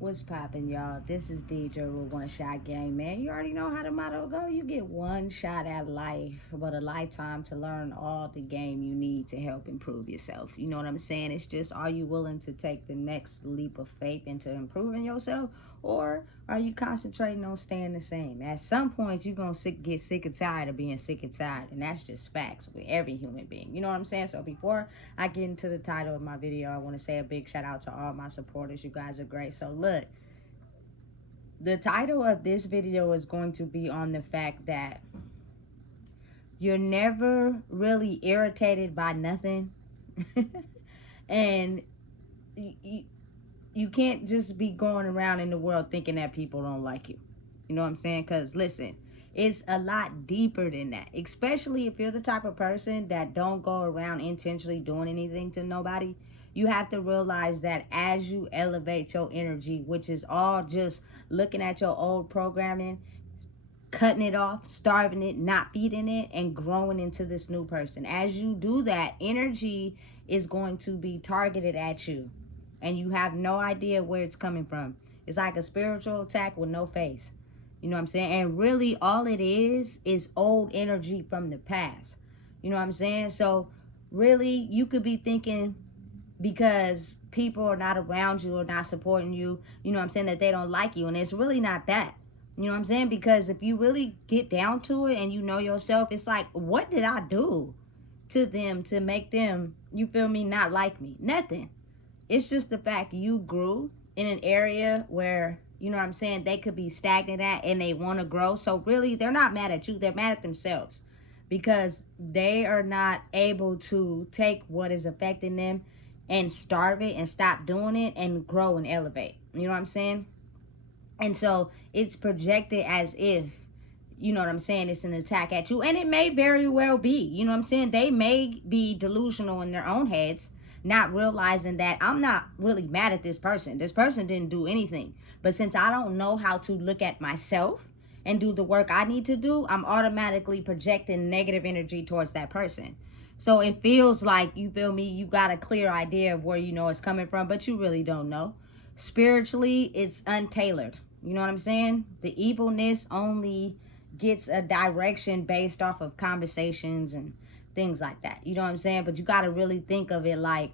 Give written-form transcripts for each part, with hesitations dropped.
What's poppin', y'all? This is DJ with One Shot Game, man. You already know how the motto go. You get one shot at life, but a lifetime to learn all the game you need to help improve yourself. You know what I'm saying? It's just, are you willing to take the next leap of faith into improving yourself, or are you concentrating on staying the same? At some point, you're gonna get sick and tired of being sick and tired, and that's just facts with every human being. You know what I'm saying? So before I get into the title of my video, I want to say a big shout out to all my supporters. You guys are great. So look, the title of this video is going to be on the fact that you're never really irritated by nothing. And you can't just be going around in the world thinking that people don't like you. You know what I'm saying? Because listen, it's a lot deeper than that, especially if you're the type of person that don't go around intentionally doing anything to nobody. You have to realize that as you elevate your energy, which is all just looking at your old programming, cutting it off, starving it, not feeding it, and growing into this new person. As you do that, energy is going to be targeted at you, and you have no idea where it's coming from. It's like a spiritual attack with no face. You know what I'm saying? And really all it is old energy from the past. You know what I'm saying? So really you could be thinking because people are not around you or not supporting you, you know what I'm saying, that they don't like you. And it's really not that. You know what I'm saying? Because if you really get down to it and you know yourself, it's like, what did I do to them to make them, you feel me, not like me? Nothing. It's just the fact you grew in an area where, you know what I'm saying, they could be stagnant at and they want to grow. So really, they're not mad at you. They're mad at themselves because they are not able to take what is affecting them and starve it and stop doing it and grow and elevate. You know what I'm saying? And so it's projected as if, you know what I'm saying, it's an attack at you. And it may very well be. You know what I'm saying? They may be delusional in their own heads, not realizing that I'm not really mad at this person. This person didn't do anything. But since I don't know how to look at myself and do the work I need to do, I'm automatically projecting negative energy towards that person. So it feels like, you feel me, you got a clear idea of where you know it's coming from, but you really don't know. Spiritually, it's untailored. You know what I'm saying? The evilness only gets a direction based off of conversations and things like that. You know what I'm saying? But you got to really think of it like,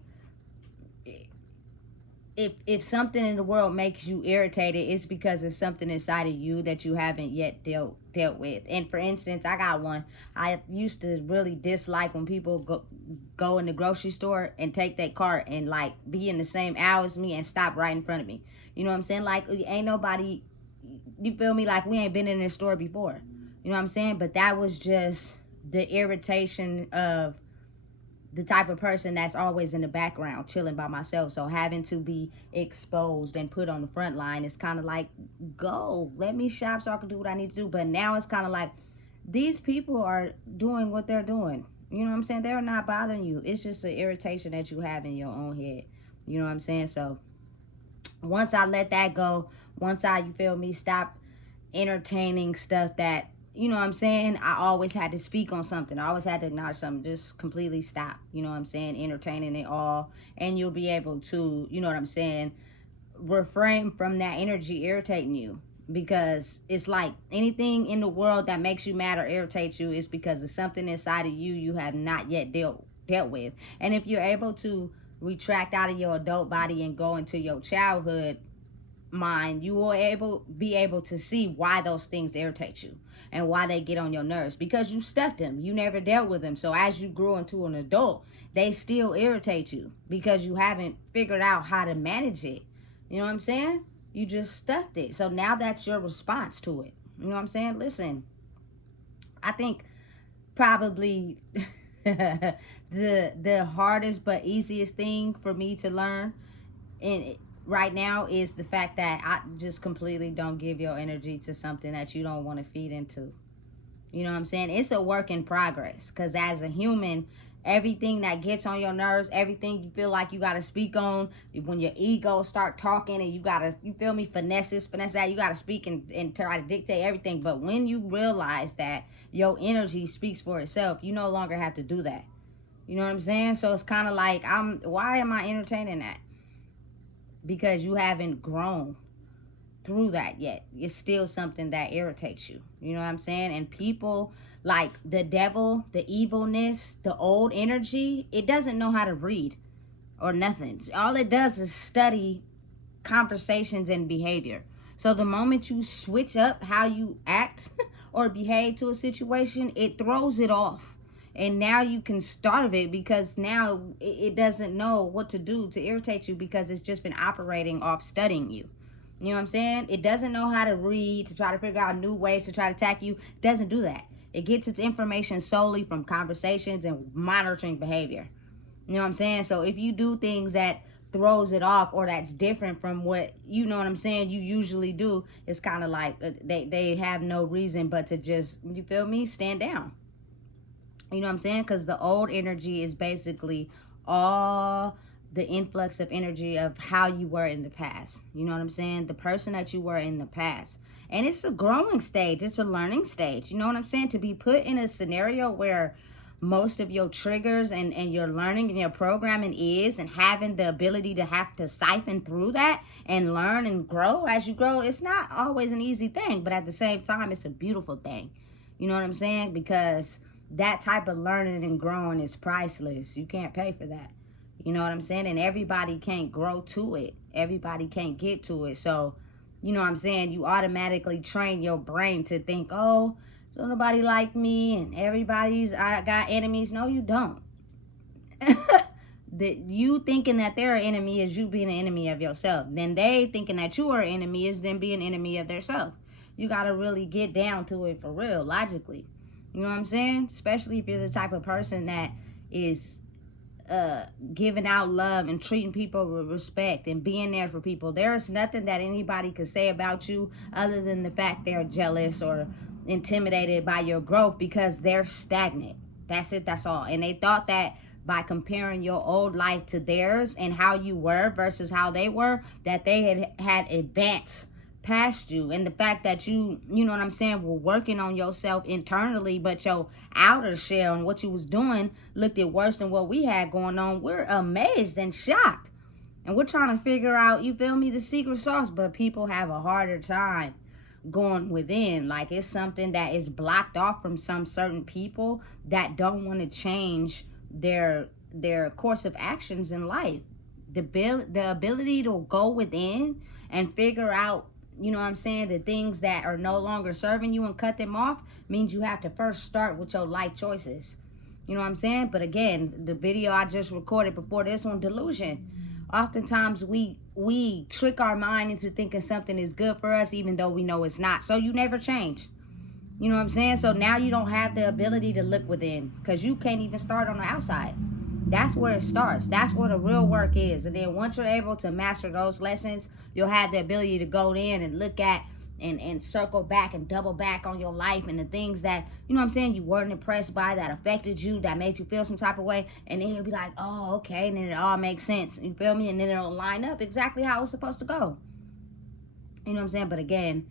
if something in the world makes you irritated, it's because it's something inside of you that you haven't yet dealt with. And for instance, I got one. I used to really dislike when people go in the grocery store and take that cart and like be in the same aisle as me and stop right in front of me. You know what I'm saying? Like, ain't nobody, you feel me, like we ain't been in this store before. You know what I'm saying? But that was just the irritation of the type of person that's always in the background chilling by myself. So having to be exposed and put on the front line is kind of like, go, let me shop so I can do what I need to do. But now it's kind of like, these people are doing what they're doing. You know what I'm saying? They're not bothering you. It's just an irritation that you have in your own head. You know what I'm saying? So once I let that go, once I, you feel me, stop entertaining stuff that, you know what I'm saying, I always had to speak on something. I always had to acknowledge something. Just completely stop, you know what I'm saying, entertaining it all. And you'll be able to, you know what I'm saying, refrain from that energy irritating you. Because it's like anything in the world that makes you mad or irritates you is because it's something inside of you you have not yet dealt with. And if you're able to retract out of your adult body and go into your childhood mind, you will be able to see why those things irritate you and why they get on your nerves, because you stuffed them, you never dealt with them. So as you grow into an adult, they still irritate you because you haven't figured out how to manage it. You know what I'm saying? You just stuffed it. So now that's your response to it. You know what I'm saying? Listen, I think probably the hardest but easiest thing for me to learn and right now is the fact that I just completely don't give your energy to something that you don't want to feed into. You know what I'm saying? It's a work in progress, because as a human, everything that gets on your nerves, everything you feel like you got to speak on, when your ego start talking and you got to, you feel me, finesse that, you got to speak and try to dictate everything. But when you realize that your energy speaks for itself, you no longer have to do that. You know what I'm saying? So it's kind of like, why am I entertaining that? Because you haven't grown. through that yet. It's still something that irritates you. You know what I'm saying? And people, like the devil, the evilness, the old energy, it doesn't know how to read or nothing. All it does is study conversations and behavior. So the moment you switch up how you act or behave to a situation, it throws it off. And now you can starve it because now it doesn't know what to do to irritate you because it's just been operating off studying you. You know what I'm saying? It doesn't know how to read to try to figure out new ways to try to attack you. It doesn't do that. It gets its information solely from conversations and monitoring behavior. You know what I'm saying? So if you do things that throws it off or that's different from what, you know what I'm saying, you usually do, it's kind of like they have no reason but to just, you feel me, stand down. You know what I'm saying? Because the old energy is basically all the influx of energy of how you were in the past. You know what I'm saying? The person that you were in the past. And it's a growing stage. It's a learning stage. You know what I'm saying? To be put in a scenario where most of your triggers and your learning and your programming is, and having the ability to have to siphon through that and learn and grow as you grow, it's not always an easy thing, but at the same time, it's a beautiful thing. You know what I'm saying? Because that type of learning and growing is priceless. You can't pay for that. You know what I'm saying? And everybody can't grow to it. Everybody can't get to it. So, you know what I'm saying? You automatically train your brain to think, oh, don't nobody like me and I got enemies. No, you don't. That you thinking that they're an enemy is you being an enemy of yourself. Then they thinking that you are an enemy is them being an enemy of themselves. You got to really get down to it for real, logically. You know what I'm saying? Especially if you're the type of person that is giving out love and treating people with respect and being there for people. There's nothing that anybody could say about you other than the fact they're jealous or intimidated by your growth because they're stagnant. That's it. That's all. And they thought that by comparing your old life to theirs and how you were versus how they were, that they had advanced past you. And the fact that you know what I'm saying, were working on yourself internally, but your outer shell and what you was doing looked at worse than what we had going on. We're amazed and shocked. And we're trying to figure out, you feel me, the secret sauce, but people have a harder time going within. Like it's something that is blocked off from some certain people that don't want to change their course of actions in life. The ability to go within and figure out, you know what I'm saying, the things that are no longer serving you and cut them off means you have to first start with your life choices. You know what I'm saying? But again, the video I just recorded before this one, delusion. Oftentimes we trick our mind into thinking something is good for us even though we know it's not. So you never change. You know what I'm saying? So now you don't have the ability to look within because you can't even start on the outside. That's where it starts. That's where the real work is. And then once you're able to master those lessons, you'll have the ability to go in and look at and circle back and double back on your life and the things that, you know what I'm saying, you weren't impressed by, that affected you, that made you feel some type of way. And then you'll be like, oh, okay. And then it all makes sense. You feel me? And then it'll line up exactly how it's supposed to go. You know what I'm saying? But again,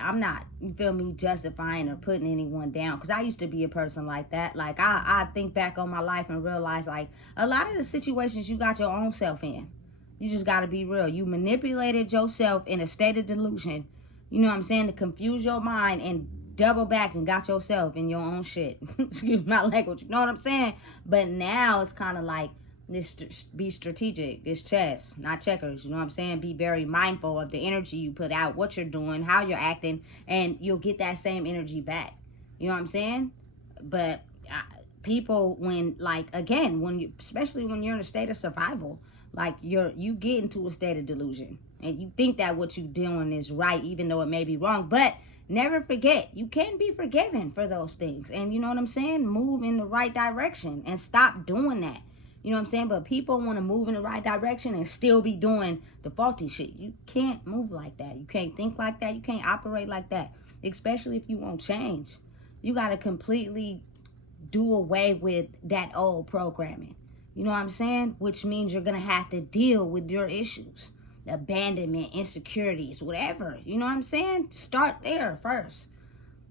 I'm not, you feel me, justifying or putting anyone down. Because I used to be a person like that. Like, I think back on my life and realize, like, a lot of the situations you got your own self in. You just got to be real. You manipulated yourself in a state of delusion. You know what I'm saying? To confuse your mind and double back and got yourself in your own shit. Excuse my language. You know what I'm saying? But now it's kind of like, this, be strategic. It's chess, not checkers. You know what I'm saying? Be very mindful of the energy you put out, what you're doing, how you're acting, and you'll get that same energy back. You know what I'm saying? But people, when, like, again, when you, especially when you're in a state of survival, like you get into a state of delusion and you think that what you're doing is right, even though it may be wrong. But never forget, you can be forgiven for those things. And you know what I'm saying? Move in the right direction and stop doing that. You know what I'm saying? But people want to move in the right direction and still be doing the faulty shit. You can't move like that. You can't think like that. You can't operate like that. Especially if you want change. You got to completely do away with that old programming. You know what I'm saying? Which means you're going to have to deal with your issues. Abandonment, insecurities, whatever. You know what I'm saying? Start there first.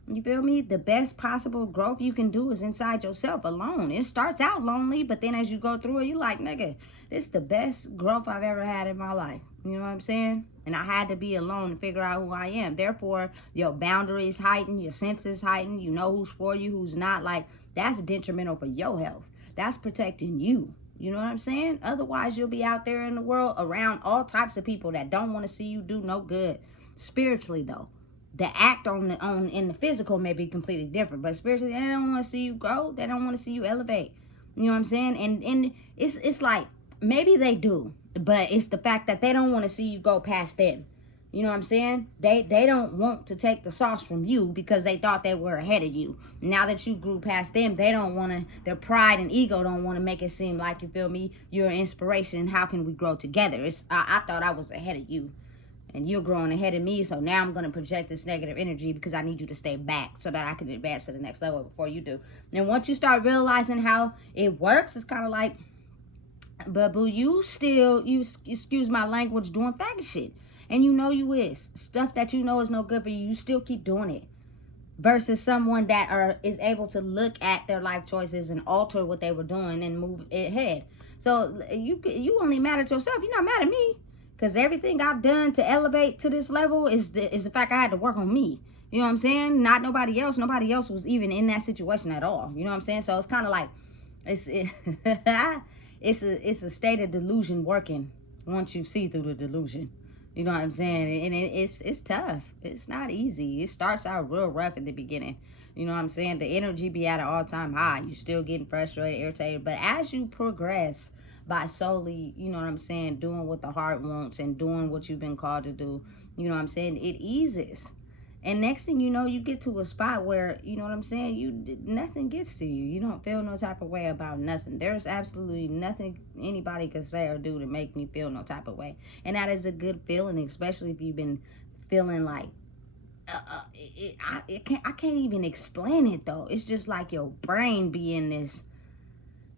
You feel me? The best possible growth you can do is inside yourself alone. It starts out lonely, but then as you go through it, you're like, nigga, this is the best growth I've ever had in my life. You know what I'm saying? And I had to be alone to figure out who I am. Therefore, your boundaries heighten, your senses heighten. You know who's for you, who's not. Like, that's detrimental for your health. That's protecting you. You know what I'm saying? Otherwise, you'll be out there in the world around all types of people that don't want to see you do no good. Spiritually, though, the act on in the physical may be completely different, but spiritually, they don't want to see you grow. They don't want to see you elevate. You know what I'm saying? And it's like, maybe they do, but it's the fact that they don't want to see you go past them. You know what I'm saying? They don't want to take the sauce from you because they thought they were ahead of you. Now that you grew past them, they don't want to, their pride and ego don't want to make it seem like, you feel me, you're an inspiration. How can we grow together? I thought I was ahead of you and you're growing ahead of me, so now I'm going to project this negative energy because I need you to stay back so that I can advance to the next level before you do. And once you start realizing how it works, it's kind of like, but boo, you still, you excuse my language, doing faggot shit. And you know you is. Stuff that you know is no good for you, you still keep doing it. Versus someone that is able to look at their life choices and alter what they were doing and move ahead. So you only mad at yourself. You're not mad at me. Because everything I've done to elevate to this level is the fact I had to work on me. You know what I'm saying? Not nobody else. Nobody else was even in that situation at all. You know what I'm saying? So it's kind of like, it's a state of delusion working once you see through the delusion. You know what I'm saying? And it's tough. It's not easy. It starts out real rough at the beginning. You know what I'm saying? The energy be at an all-time high. You still getting frustrated, irritated. But as you progress by solely, you know what I'm saying, doing what the heart wants and doing what you've been called to do, you know what I'm saying, it eases. And next thing you know, you get to a spot where, you know what I'm saying, nothing gets to you. You don't feel no type of way about nothing. There's absolutely nothing anybody could say or do to make me feel no type of way. And that is a good feeling, especially if you've been feeling like, I can't even explain it though. It's just like your brain be in this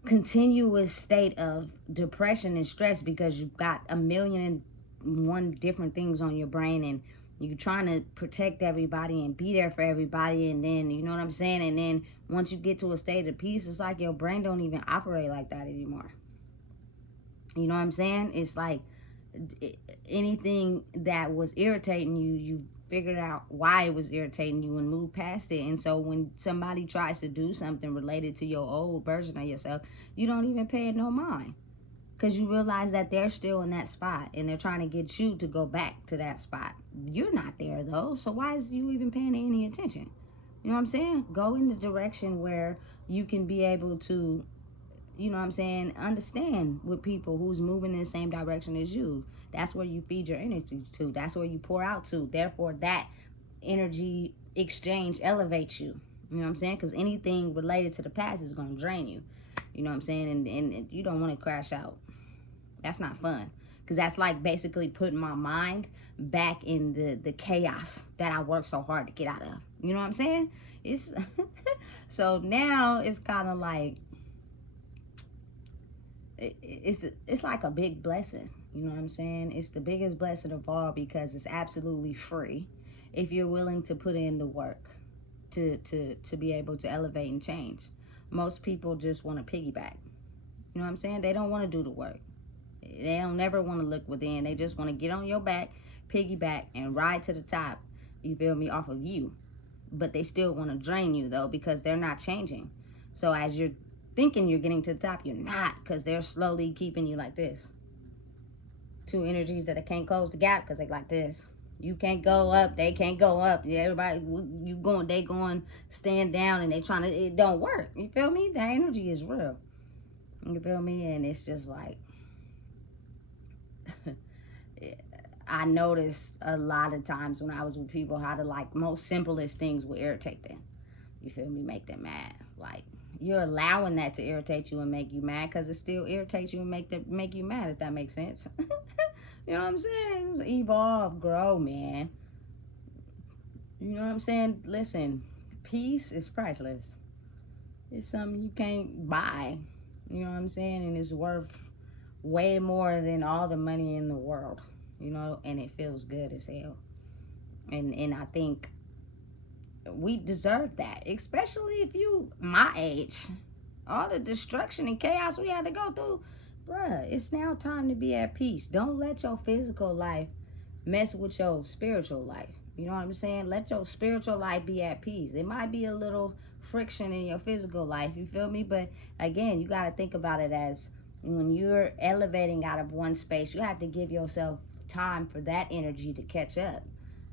continuous state of depression and stress because you've got a million and one different things on your brain, and you're trying to protect everybody and be there for everybody. And then, you know what I'm saying, and then once you get to a state of peace, it's like your brain don't even operate like that anymore. You know what I'm saying? It's like anything that was irritating you, you figured out why it was irritating you and moved past it. And so when somebody tries to do something related to your old version of yourself, you don't even pay it no mind. Because you realize that they're still in that spot and they're trying to get you to go back to that spot. You're not there though, so why is you even paying any attention? You know what I'm saying? Go in the direction where you can be able to, you know what I'm saying, understand with people who's moving in the same direction as you. That's where you feed your energy to. That's where you pour out to. Therefore, that energy exchange elevates you. You know what I'm saying? Because anything related to the past is going to drain you. You know what I'm saying? And you don't want to crash out. That's not fun. Because that's like basically putting my mind back in the chaos that I worked so hard to get out of. You know what I'm saying? It's so now it's kind of like, it's like a big blessing. You know what I'm saying? It's the biggest blessing of all because it's absolutely free if you're willing to put in the work to be able to elevate and change. Most people just want to piggyback. You know what I'm saying? They don't want to do the work. They don't never want to look within. They just want to get on your back, piggyback, and ride to the top, you feel me, off of you. But they still want to drain you, though, because they're not changing. So as you're thinking you're getting to the top, you're not, because they're slowly keeping you like this. Two energies that can't close the gap because they like this. You can't go up, they can't go up. Yeah, everybody, they going, stand down, and they trying to, it don't work. You feel me? That energy is real. You feel me? And it's just like, I noticed a lot of times when I was with people how the like most simplest things would irritate them. You feel me? Make them mad. Like, you're allowing that to irritate you and make you mad because it still irritates you and make you mad, if that makes sense. You know what I'm saying? Evolve, grow, man. You know what I'm saying? Listen, peace is priceless. It's something you can't buy. You know what I'm saying? And it's worth way more than all the money in the world. You know, and it feels good as hell. And I think we deserve that, especially if you my age. All the destruction and chaos we had to go through, bruh, it's now time to be at peace. Don't let your physical life mess with your spiritual life. You know what I'm saying? Let your spiritual life be at peace. It might be a little friction in your physical life, you feel me? But again, you got to think about it as when you're elevating out of one space, you have to give yourself time for that energy to catch up.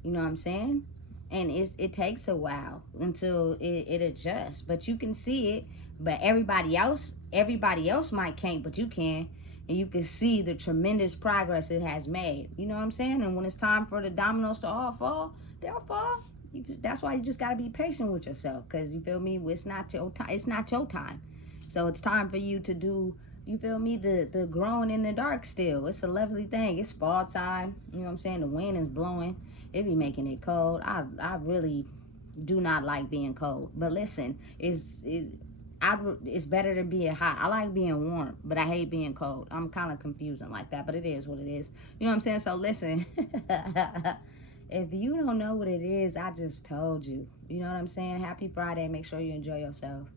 You know what I'm saying? And it takes a while until it adjusts, but you can see it. But everybody else might can't, but you can, and you can see the tremendous progress it has made. You know what I'm saying? And when it's time for the dominoes to all fall, they'll fall. That's why you just got to be patient with yourself, because you feel me, it's not your time. It's not your time. So it's time for you to do, you feel me, the growing in the dark. Still, it's a lovely thing. It's fall time, you know what I'm saying? The wind is blowing, it be making it cold. I really do not like being cold, but listen, it's better to be hot. I like being warm, but I hate being cold. I'm kind of confusing like that, but it is what it is. You know what I'm saying? So listen, if you don't know what it is, I just told you. You know what I'm saying? Happy Friday. Make sure you enjoy yourself.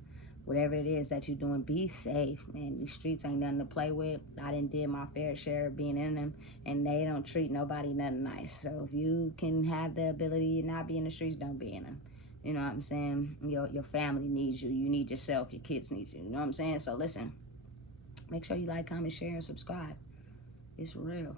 Whatever it is that you're doing, be safe, man. These streets ain't nothing to play with. I done did my fair share of being in them, and they don't treat nobody nothing nice. So if you can have the ability to not be in the streets, don't be in them. You know what I'm saying? Your family needs you. You need yourself. Your kids need you. You know what I'm saying? So listen, make sure you like, comment, share, and subscribe. It's real.